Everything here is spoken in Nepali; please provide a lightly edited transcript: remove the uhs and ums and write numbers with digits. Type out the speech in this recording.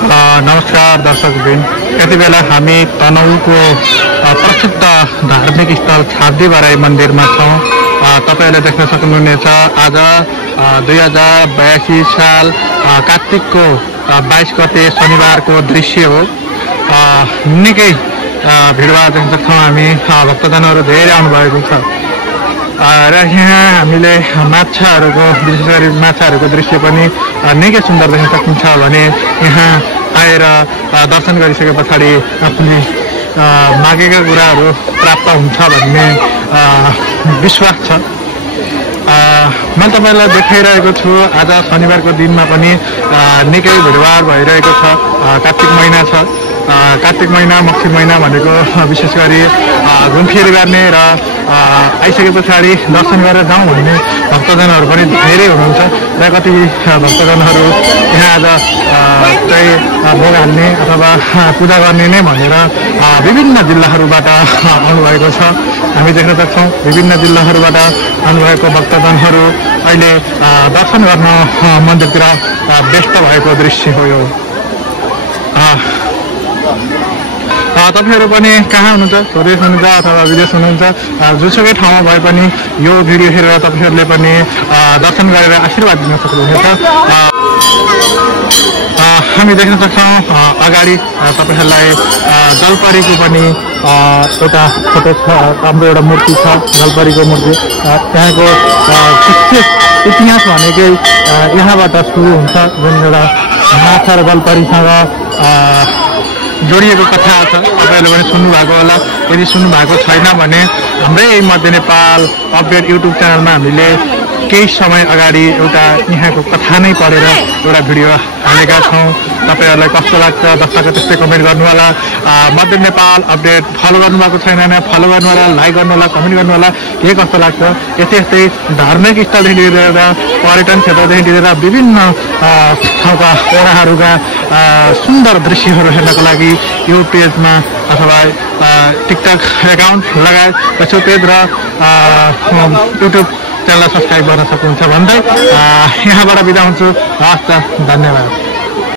नमस्कार दर्शकवृन्द, यति बेला हामी तनहुँको प्रसिद्ध धार्मिक स्थल छाब्दी बराई मन्दिरमा छौँ। तपाईहरुले देख्न सक्नुहुनेछ आज 2082 साल कार्तिकको 22 गते शनिबारको दृश्य हो। निकै भिडभाड देख्न सक्छौँ हामी, भक्तजनहरू धेरै आउनुभएको छ र यहाँ हामीले माछाहरूको विशेष गरी माछाहरूको दृश्य पनि निकै सुन्दर देख्न सकिन्छ भने यहाँ आएर दर्शन गरिसके पछाडि आफूले मागेका कुराहरू प्राप्त हुन्छ भन्ने विश्वास छ। मैले तपाईलाई देखाइरहेको छु आज शनिबारको दिनमा पनि निकै भिडभाड भइरहेको छ। कार्तिक महिना छ। कार्तिक महिना मक्सिर महिना भनेको विशेष गरी घुमफिर गर्ने र आइसके पछाडि दर्शन गरेर जाउँ भन्ने भक्तजनहरू पनि धेरै हुनुहुन्छ र कति भक्तजनहरू यहाँ आज चाहिँ भोग हाल्ने अथवा पूजा गर्ने नै भनेर विभिन्न जिल्लाहरूबाट आउनुभएको छ। हामी देख्न सक्छौँ विभिन्न जिल्लाहरूबाट आउनुभएको भक्तजनहरू अहिले दर्शन गर्न मन्दिरतिर व्यस्त भएको दृश्य हो यो। तपाईहरु पनि कहाँ हुनुहुन्छ, स्वदेश हुनुहुन्छ अथवा विदेश हुनुहुन्छ, जुनसुकै ठाउँमा भए पनि यो भिडियो हेरेर तपाईहरुले पनि दर्शन गरेर आशीर्वाद दिन सक्नुहुनेछ। हामी देख्न सक्छौँ अगाडि तपाईहरुलाई जलपरीको पनि एउटा फोटो छ, हाम्रो एउटा मूर्ति छ, जलपरीको मूर्ति। त्यहाँको विशेष इतिहास भनेकै यहाँबाट सुरु हुन्छ, जुन एउटा माछा र जलपरीसँग जोडिएको कथा छ। तपाईहरुले पनि सुन्नु भएको होला। यदि सुन्नु भएको छैन भने हाम्रै मध्य नेपाल अपडेट युट्युब च्यानलमा हामीले केही समय अगाडि एउटा यहाँको कथा नै पढेर एउटा भिडियो हालेका छौँ। तपाईहरुलाई कस्तो लाग्छ जस्ताको त्यस्तै कमेन्ट गर्नु होला। मध्य नेपाल अपडेट फलो गर्नुभएको छैन भने फलो गर्नु होला, लाइक गर्नु होला, कमेन्ट गर्नु होला के कस्तो लाग्छ। यस्तै यस्तै धार्मिक स्थलदेखि लिएर पर्यटन क्षेत्रदेखि लिएर विभिन्न ठाउँका ओडाहरूका सुन्दर दृश्यहरू हेर्नको लागि यो पेजमा अथवा टिकटक एकाउन्ट लगायत फेसबुक पेज र युट्युब च्यानललाई सब्सक्राइब गर्न सक्नुहुन्छ भन्दै यहाँबाट बिदा हुन्छु। हस् त, धन्यवाद।